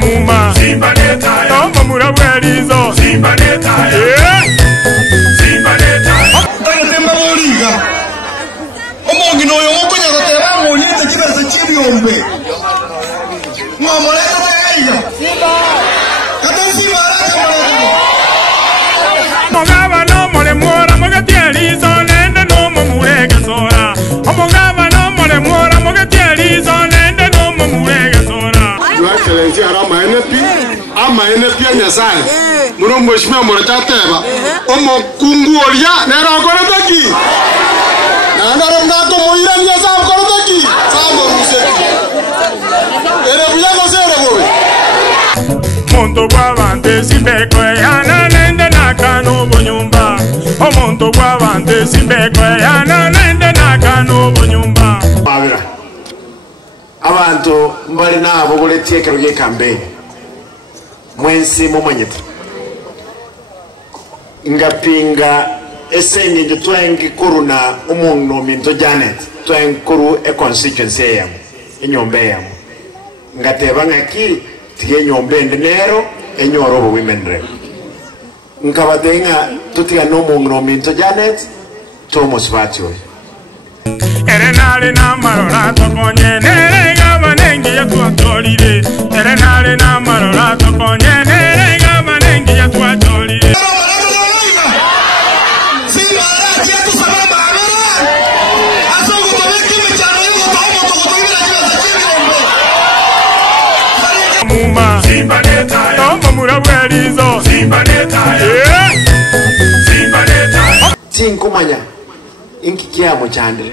Muma Simba neta Tomba murabwerizo Simba neta Simba neta Temba moriga Omongi no yo moko nya gotera ngonyite kibese chibiombe Ngomole kaiga Simba Kata Simba Mogaba no mole mora mogatielizo nende no momurege sora Omogaba no mole mora mogatielizo nende no momurege sora Your Excellency arama NP ama NP nyasai muno mheshimiwa murachateba omo kunguoria nero koretaki na ndaro ngako muira nya sabu koretaki sabu ruseki ere buya gosere boy Monto guavante simbeko yana nende nakano bonyumba Omonto guavante simbeko yana nende nakano bonyumba Mabira abantu mbali nabo buletekero ge campaign mwensi mumanyita ngapinga esenye nje twengi kuruna umuntu minto Janet twenkuru e constituency yam enyombe yam ngateba ngaki tiye nyombe ndero enyoro bo women rep nkabadenga tutiga no umuntu minto Janet Thomas Batio Erenale na marora tokonye nere gabanengi ya tuatolire Erenale na marora tokonye nere gabanengi ya tuatolire Muma Simba neta Tomba murabwerizo Simba neta Simba neta tinkumanya inkikiamo chandire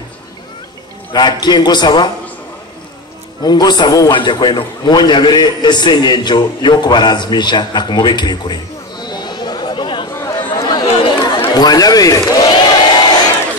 Rakiengo saba Mungo sabo wanje kweno mwonyabere esenyenjo yokubarazimisha na kumubekire kure Mwanyabere